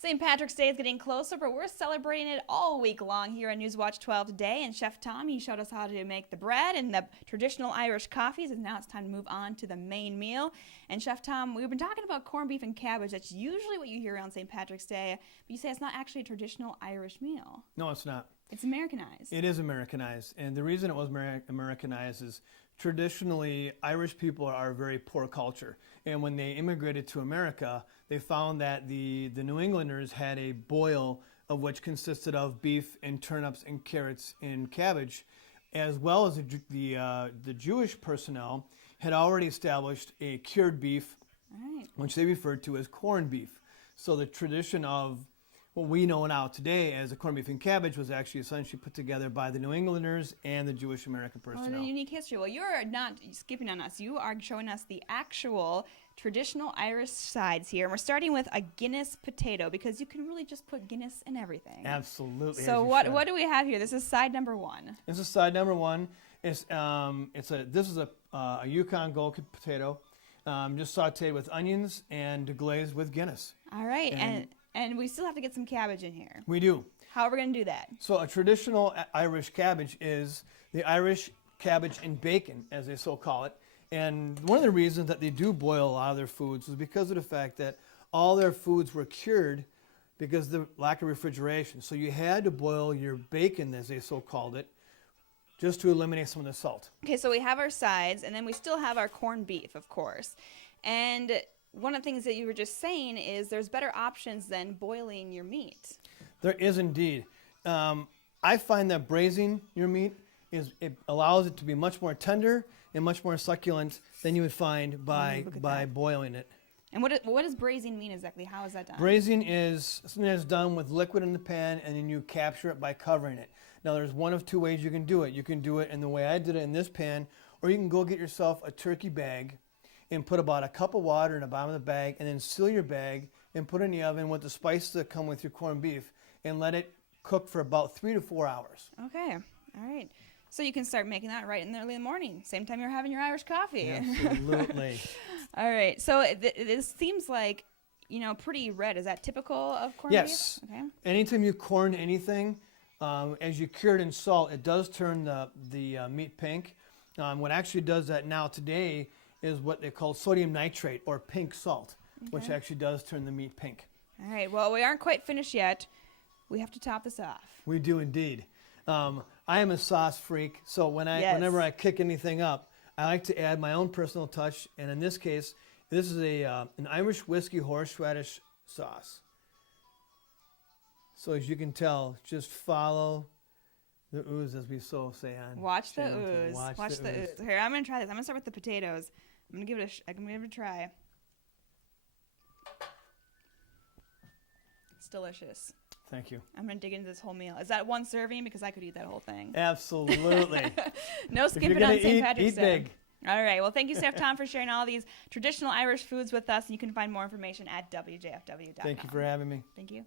St. Patrick's Day is getting closer, but we're celebrating it all week long here on Newswatch 12 today. And Chef Tom, he showed us how to make the bread and the traditional Irish coffees, and now it's time to move on to the main meal. And Chef Tom, we've been talking about corned beef and cabbage. That's usually what you hear around St. Patrick's Day, but you say it's not actually a traditional Irish meal. No, it's not. It's Americanized. It is Americanized, and the reason it was Americanized is traditionally Irish people are a very poor culture, and when they immigrated to America, they found that the New Englanders had a boil of which consisted of beef and turnips and carrots and cabbage, as well as the Jewish personnel had already established a cured beef, which they referred to as corned beef. So the tradition of what we know now today as the corned beef and cabbage was actually essentially put together by the New Englanders and the Jewish American personnel. Oh, the unique history. Well, you're not skipping on us. You are showing us the actual traditional Irish sides here. And we're starting with a Guinness potato because you can really just put Guinness in everything. Absolutely. So what do we have here? This is side number one. This is side number one. This is a Yukon Gold potato, just sautéed with onions and glazed with Guinness. All right, and we still have to get some cabbage in here. We do. How are we going to do that? So a traditional Irish cabbage is the Irish cabbage and bacon, as they so call it. And one of the reasons that they do boil a lot of their foods is because of the fact that all their foods were cured because of the lack of refrigeration. So you had to boil your bacon, as they so called it, just to eliminate some of the salt. Okay, so we have our sides, and then we still have our corned beef, of course. And one of the things that you were just saying is there's better options than boiling your meat. There is indeed. I find that braising your meat it allows it to be much more tender and much more succulent than you would find by boiling it. And what does braising mean exactly? How is that done? Braising is something that's done with liquid in the pan, and then you capture it by covering it. Now, there's one of two ways you can do it. You can do it in the way I did it in this pan, or you can go get yourself a turkey bag and put about a cup of water in the bottom of the bag, and then seal your bag and put it in the oven with the spices that come with your corned beef, and let it cook for about 3 to 4 hours. Okay, all right. So you can start making that right in the early morning, same time you're having your Irish coffee. Absolutely. All right. So this seems like, pretty red. Is that typical of corned beef? Yes. Okay. Anytime you corn anything, as you cure it in salt, it does turn the meat pink. What actually does that now today is what they call sodium nitrate or pink salt, which actually does turn the meat pink. All right. Well, we aren't quite finished yet. We have to top this off. We do indeed. I am a sauce freak, so whenever I kick anything up, I like to add my own personal touch. And in this case, this is an Irish whiskey horseradish sauce. So as you can tell, just follow the ooze, as we so say on. Watch the ooze. Watch the ooze. Here, I'm gonna try this. I'm gonna start with the potatoes. I'm gonna give it a try. It's delicious. Thank you. I'm going to dig into this whole meal. Is that one serving? Because I could eat that whole thing. Absolutely. No skimping on St. Patrick's Day. Eat big. All right. Well, thank you, Chef Tom, for sharing all these traditional Irish foods with us. And you can find more information at WJFW.com. Thank you for having me. Thank you.